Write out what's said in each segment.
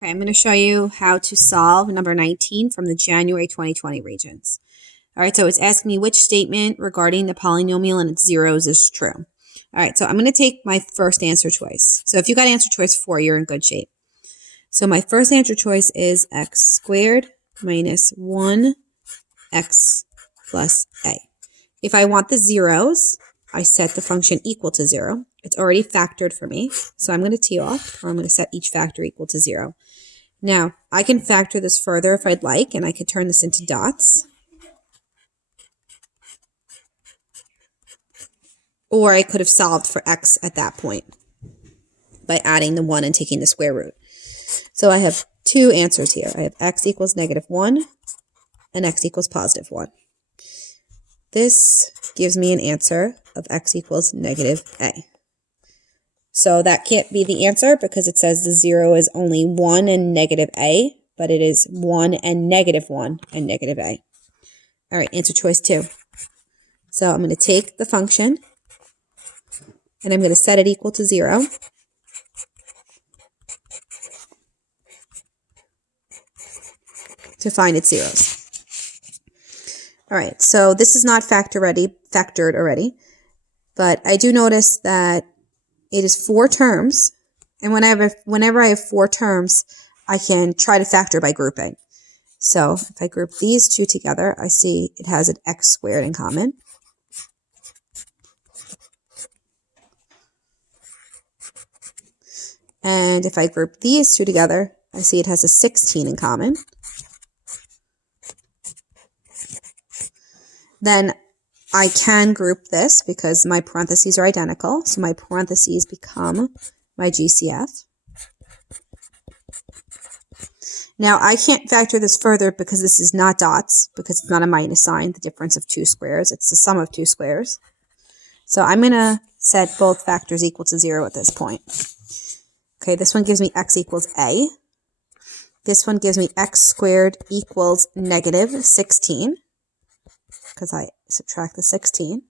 Okay, I'm going to show you how to solve number 19 from the January 2020 Regents. All right, so it's asking me which statement regarding the polynomial and its zeros is true. All right, so I'm going to take my first answer choice. So if you got answer choice 4, you're in good shape. So my first answer choice is x squared minus 1x plus a. If I want the zeros, I set the function equal to 0. It's already factored for me, so I'm going to tee off, or I'm going to set each factor equal to 0. Now, I can factor this further if I'd like, and I could turn this into dots. Or I could have solved for x at that point by adding the 1 and taking the square root. So I have two answers here. I have x equals -1 and x equals +1. This gives me an answer of x equals -a. So that can't be the answer because it says the 0 is only 1 and -a, but it is 1 and -1 and -a. All right, answer choice 2. So I'm going to take the function and I'm going to set it equal to 0. To find its zeros. All right, so this is not factored already, but I do notice that it is 4 terms, and whenever I have 4 terms, I can try to factor by grouping. So if I group these two together, I see it has an x squared in common. And if I group these two together, I see it has a 16 in common. Then I can group this because my parentheses are identical. So my parentheses become my GCF. Now I can't factor this further because this is not dots, because it's not a minus sign, the difference of 2 squares. It's the sum of 2 squares. So I'm going to set both factors equal to 0 at this point. Okay, this one gives me x equals a. This one gives me x squared equals -16. Because I subtract the 16.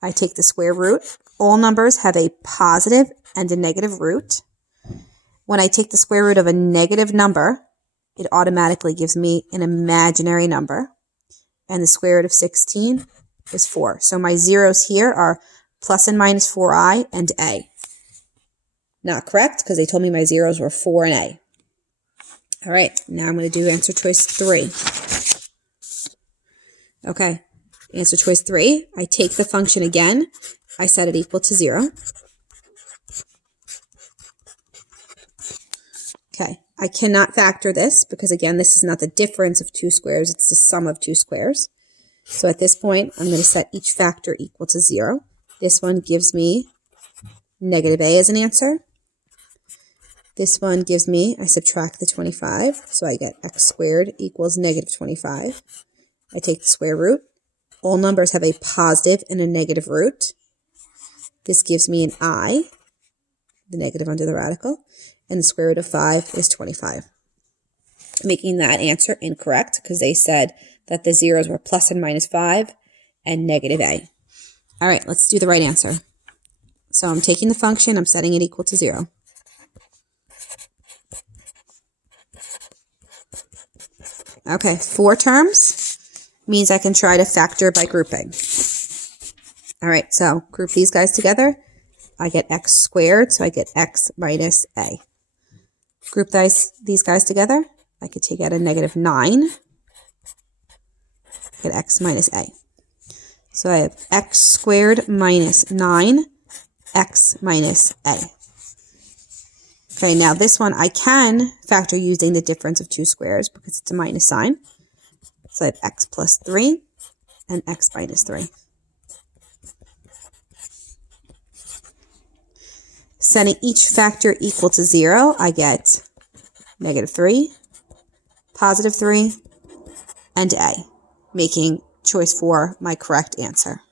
I take the square root. All numbers have a positive and a negative root. When I take the square root of a negative number, it automatically gives me an imaginary number. And the square root of 16 is 4. So my zeros here are plus and minus 4i and a. Not correct, because they told me my zeros were 4 and a. All right, now I'm going to do answer choice 3. Okay, answer choice 3, I take the function again, I set it equal to 0. Okay, I cannot factor this because again, this is not the difference of 2 squares, it's the sum of 2 squares. So at this point, I'm going to set each factor equal to 0. This one gives me -a as an answer. This one gives me, I subtract the 25, so I get x squared equals -25. I take the square root. All numbers have a positive and a negative root. This gives me an I, the negative under the radical, and the square root of 5 is 25. Making that answer incorrect because they said that the zeros were plus and minus 5 and -a. All right, let's do the right answer. So I'm taking the function, I'm setting it equal to 0. Okay, 4 terms means I can try to factor by grouping. All right, so group these guys together. I get x squared, so I get x minus a. Group these guys together. I could take out a -9. Get x minus a. So I have x squared minus 9, x minus a. Okay, now this one I can factor using the difference of 2 squares because it's a minus sign. So I have x plus 3 and x minus 3. Setting each factor equal to 0, I get -3, +3, and a, making choice 4 my correct answer.